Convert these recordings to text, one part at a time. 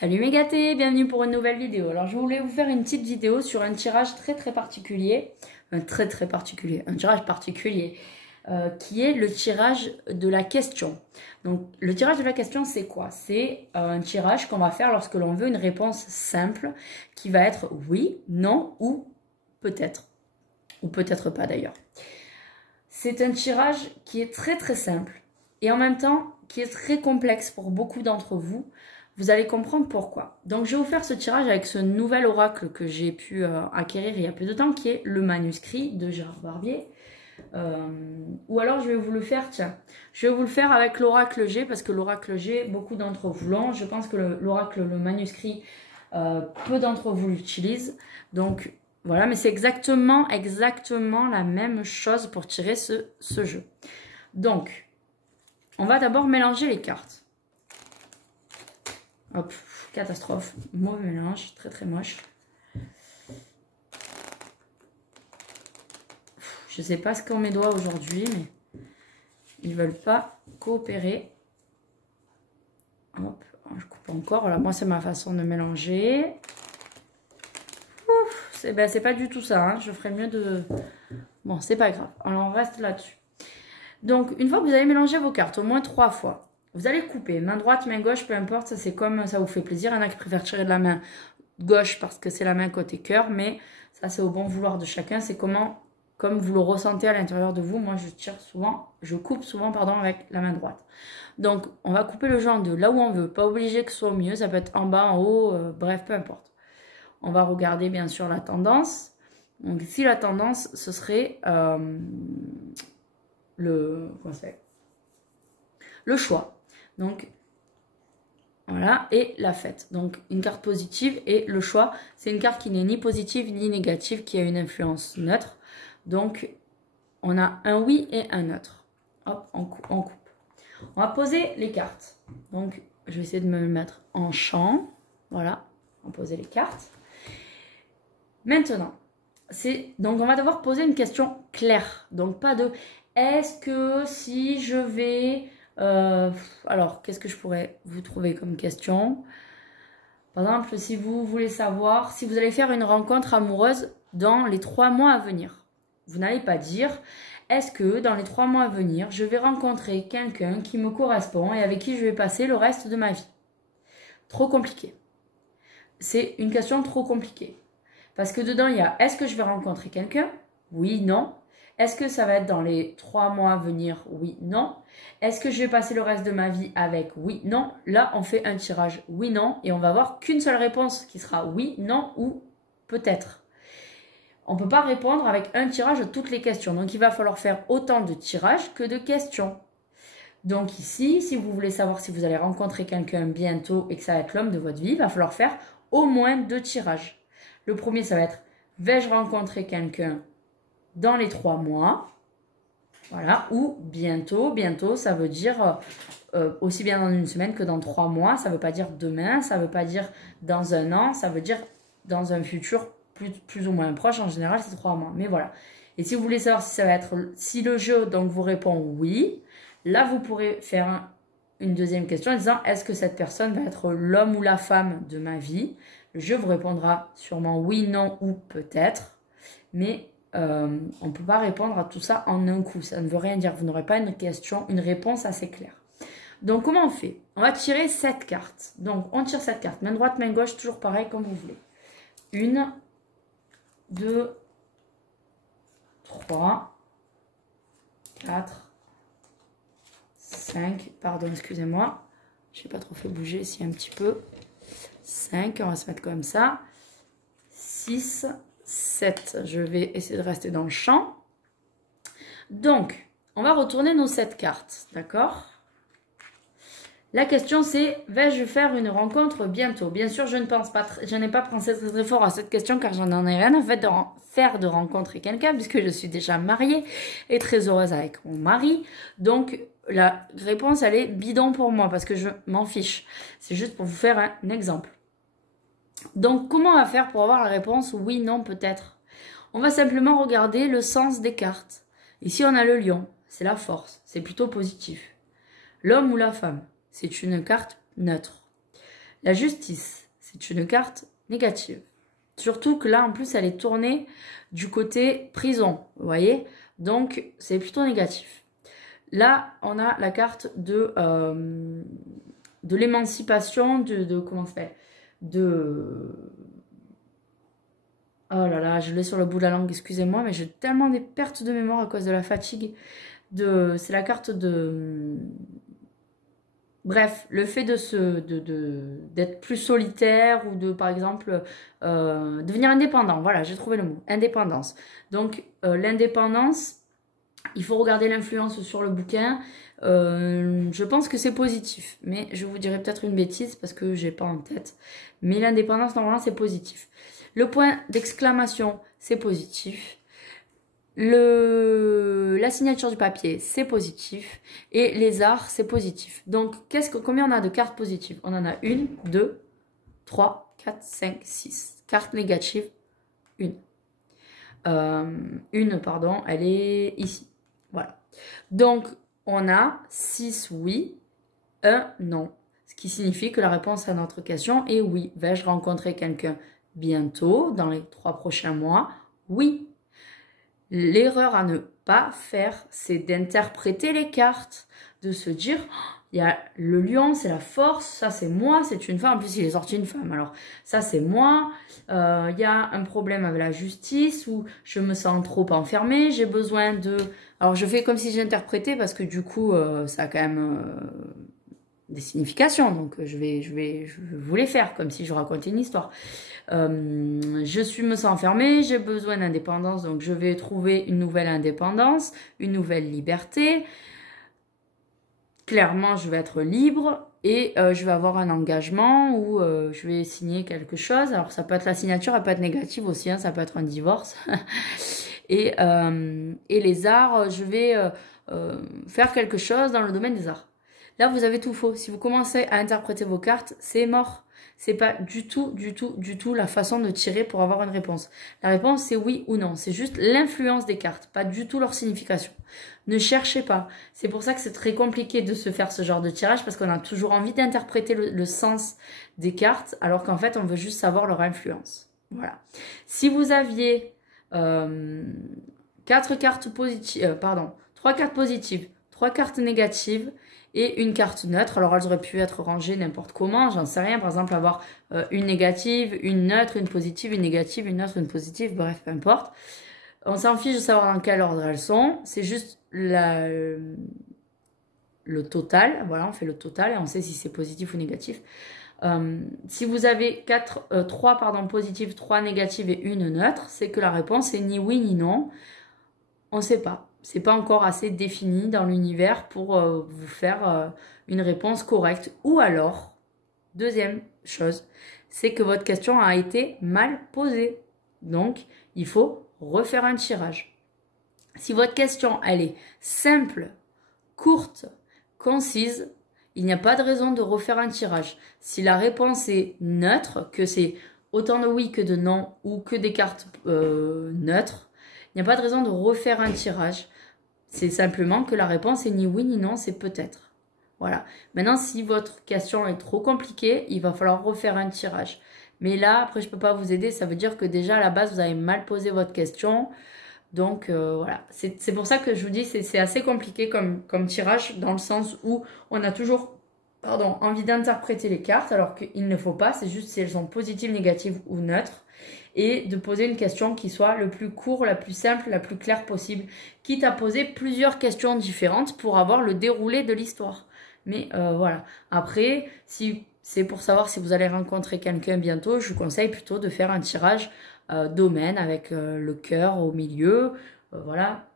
Salut mes gâtés, bienvenue pour une nouvelle vidéo. Alors je voulais vous faire une petite vidéo sur un tirage très particulier, un tirage particulier, qui est le tirage de la question. Donc le tirage de la question c'est quoi? C'est un tirage qu'on va faire lorsque l'on veut une réponse simple qui va être oui, non ou peut-être pas d'ailleurs. C'est un tirage qui est très simple et en même temps qui est très complexe pour beaucoup d'entre vous. Vous allez comprendre pourquoi. Donc, je vais vous faire ce tirage avec ce nouvel oracle que j'ai pu acquérir il y a peu de temps, qui est le manuscrit de Gérard Barbier. Ou alors, je vais vous le faire, tiens, je vais vous le faire avec l'oracle G, parce que l'oracle G, beaucoup d'entre vous l'ont. Je pense que l'oracle, le manuscrit, peu d'entre vous l'utilisent. Donc, voilà, mais c'est exactement la même chose pour tirer ce jeu. Donc, on va d'abord mélanger les cartes. Hop, catastrophe, mauvais mélange, très moche. Je sais pas ce qu'ont mes doigts aujourd'hui, mais ils veulent pas coopérer. Hop, je coupe encore. Voilà, moi c'est ma façon de mélanger. C'est pas du tout ça, hein. Je ferais mieux de... Bon, c'est pas grave, alors on reste là-dessus. Donc, une fois que vous avez mélangé vos cartes, au moins 3 fois, vous allez couper, main droite, main gauche, peu importe, ça c'est comme ça vous fait plaisir. Il y en a qui préfèrent tirer de la main gauche parce que c'est la main côté cœur, mais ça c'est au bon vouloir de chacun. C'est comme vous le ressentez à l'intérieur de vous. Moi je coupe souvent avec la main droite. Donc on va couper le joint de là où on veut, pas obligé que ce soit au milieu, ça peut être en bas, en haut, bref, peu importe. On va regarder bien sûr la tendance. Donc ici la tendance ce serait le choix. Donc, voilà, et la fête. Donc, une carte positive et le choix, c'est une carte qui n'est ni positive ni négative, qui a une influence neutre. Donc, on a un oui et un neutre. Hop, on coupe. On va poser les cartes. Donc, je vais essayer de me le mettre en champ. Voilà, on va poser les cartes. Maintenant, donc on va devoir poser une question claire. Donc, pas de « est-ce que si je vais... » alors, qu'est-ce que je pourrais vous trouver comme question? Par exemple, si vous voulez savoir si vous allez faire une rencontre amoureuse dans les 3 mois à venir. Vous n'allez pas dire, est-ce que dans les 3 mois à venir, je vais rencontrer quelqu'un qui me correspond et avec qui je vais passer le reste de ma vie? Trop compliqué. C'est une question trop compliquée. Parce que dedans, il y a, est-ce que je vais rencontrer quelqu'un? Oui, non. Est-ce que ça va être dans les 3 mois à venir? Oui, non. Est-ce que je vais passer le reste de ma vie avec? Oui, non. Là, on fait un tirage oui, non. Et on va avoir qu'une seule réponse qui sera oui, non ou peut-être. On ne peut pas répondre avec un tirage à toutes les questions. Donc, il va falloir faire autant de tirages que de questions. Donc ici, si vous voulez savoir si vous allez rencontrer quelqu'un bientôt et que ça va être l'homme de votre vie, il va falloir faire au moins 2 tirages. Le premier, ça va être, vais-je rencontrer quelqu'un dans les 3 mois, voilà, ou bientôt, ça veut dire aussi bien dans une semaine que dans 3 mois, ça ne veut pas dire demain, ça ne veut pas dire dans un an, ça veut dire dans un futur plus ou moins proche, en général c'est 3 mois, mais voilà. Et si vous voulez savoir si ça va être, si le jeu donc vous répond oui, là vous pourrez faire une deuxième question en disant est-ce que cette personne va être l'homme ou la femme de ma vie? Le jeu vous répondra sûrement oui, non ou peut-être, mais on ne peut pas répondre à tout ça en un coup. Ça ne veut rien dire. Vous n'aurez pas une réponse assez claire. Donc, comment on fait? On va tirer 7 cartes. Donc, on tire 7 cartes. Main droite, main gauche, toujours pareil comme vous voulez. 1, 2, 3, 4, 5. Pardon, excusez-moi. Je n'ai pas trop fait bouger ici un petit peu. 5, on va se mettre comme ça. 6, 7. Je vais essayer de rester dans le champ. Donc, on va retourner nos 7 cartes, d'accord? La question c'est, vais-je faire une rencontre bientôt? Bien sûr, je n'ai pas pensé très fort à cette question car j'en ai rien à faire de rencontrer quelqu'un puisque je suis déjà mariée et très heureuse avec mon mari. Donc, la réponse, elle est bidon pour moi parce que je m'en fiche. C'est juste pour vous faire un exemple. Donc, comment on va faire pour avoir la réponse oui, non, peut-être? On va simplement regarder le sens des cartes. Ici, on a le lion, c'est la force, c'est plutôt positif. L'homme ou la femme, c'est une carte neutre. La justice, c'est une carte négative. Surtout que là, en plus, elle est tournée du côté prison, vous voyez? Donc, c'est plutôt négatif. Là, on a la carte de l'émancipation, comment ça fait? Oh là là, je l'ai sur le bout de la langue, excusez-moi, mais j'ai tellement des pertes de mémoire à cause de la fatigue. C'est la carte de... Bref, le fait d'être plus solitaire ou de, par exemple, devenir indépendant. Voilà, j'ai trouvé le mot. Indépendance. Donc, l'indépendance, il faut regarder l'influence sur le bouquin. Je pense que c'est positif. Mais je vous dirai peut-être une bêtise parce que j'ai pas en tête. Mais l'indépendance, normalement, c'est positif. Le point d'exclamation, c'est positif. La signature du papier, c'est positif. Et les arts, c'est positif. Donc, combien on a de cartes positives? On en a 1, 2, 3, 4, 5, 6. Cartes négatives, une. Pardon, elle est ici. Voilà. Donc, on a 6 oui, 1 non. Ce qui signifie que la réponse à notre question est oui. Vais-je rencontrer quelqu'un bientôt, dans les 3 prochains mois? Oui. L'erreur à ne pas faire, c'est d'interpréter les cartes, de se dire, il y a le lion, c'est la force, ça c'est moi, c'est une femme. En plus, il est sorti une femme, alors ça c'est moi. Il y a un problème avec la justice où je me sens trop enfermée, j'ai besoin de... Alors je fais comme si j'interprétais parce que du coup, ça a quand même des significations. Donc je vous les faire comme si je racontais une histoire. Me sens enfermée, j'ai besoin d'indépendance, donc je vais trouver une nouvelle indépendance, une nouvelle liberté. Clairement, je vais être libre et je vais avoir un engagement où je vais signer quelque chose. Alors, ça peut être la signature, elle peut être négative aussi, hein, ça peut être un divorce. et les arts, je vais faire quelque chose dans le domaine des arts. Là, vous avez tout faux. Si vous commencez à interpréter vos cartes, c'est mort. C'est pas du tout la façon de tirer pour avoir une réponse. La réponse, c'est oui ou non. C'est juste l'influence des cartes, pas du tout leur signification. Ne cherchez pas. C'est pour ça que c'est très compliqué de se faire ce genre de tirage parce qu'on a toujours envie d'interpréter le sens des cartes alors qu'en fait, on veut juste savoir leur influence. Voilà. Si vous aviez 3 cartes positives, 3 cartes négatives, et une carte neutre. Alors, elles auraient pu être rangées n'importe comment, j'en sais rien. Par exemple, avoir une négative, une neutre, une positive, une négative, une neutre, une positive, bref, peu importe. On s'en fiche de savoir dans quel ordre elles sont. C'est juste le total. Voilà, on fait le total et on sait si c'est positif ou négatif. Si vous avez 3 positives, 3 négatives et une neutre, c'est que la réponse est ni oui ni non. On ne sait pas. C'est pas encore assez défini dans l'univers pour vous faire une réponse correcte. Ou alors, deuxième chose, c'est que votre question a été mal posée. Donc, il faut refaire un tirage. Si votre question, elle est simple, courte, concise, il n'y a pas de raison de refaire un tirage. Si la réponse est neutre, que c'est autant de oui que de non ou que des cartes neutres, il n'y a pas de raison de refaire un tirage. C'est simplement que la réponse est ni oui ni non, c'est peut-être. Voilà. Maintenant, si votre question est trop compliquée, il va falloir refaire un tirage. Mais là, après, je ne peux pas vous aider. Ça veut dire que déjà, à la base, vous avez mal posé votre question. Donc, voilà. C'est pour ça que je vous dis, c'est assez compliqué comme tirage, dans le sens où on a toujours envie d'interpréter les cartes, alors qu'il ne faut pas. C'est juste si elles sont positives, négatives ou neutres. Et de poser une question qui soit le plus court, la plus simple, la plus claire possible. Quitte à poser plusieurs questions différentes pour avoir le déroulé de l'histoire. Mais voilà. Après, si c'est pour savoir si vous allez rencontrer quelqu'un bientôt, je vous conseille plutôt de faire un tirage domaine avec le cœur au milieu. Voilà.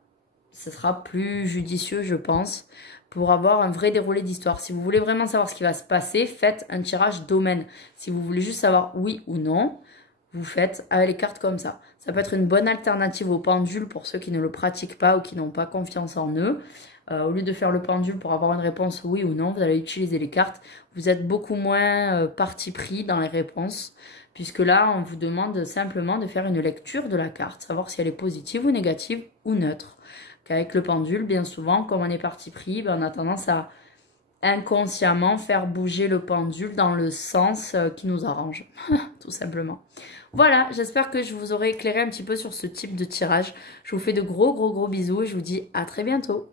Ce sera plus judicieux, je pense, pour avoir un vrai déroulé d'histoire. Si vous voulez vraiment savoir ce qui va se passer, faites un tirage domaine. Si vous voulez juste savoir oui ou non, vous faites avec les cartes comme ça. Ça peut être une bonne alternative au pendule pour ceux qui ne le pratiquent pas ou qui n'ont pas confiance en eux. Au lieu de faire le pendule pour avoir une réponse oui ou non, vous allez utiliser les cartes. Vous êtes beaucoup moins parti pris dans les réponses, puisque là, on vous demande simplement de faire une lecture de la carte, savoir si elle est positive ou négative ou neutre. Qu'avec le pendule, bien souvent, comme on est parti pris, ben, on a tendance à inconsciemment faire bouger le pendule dans le sens qui nous arrange, tout simplement. Voilà, j'espère que je vous aurai éclairé un petit peu sur ce type de tirage. Je vous fais de gros bisous et je vous dis à très bientôt.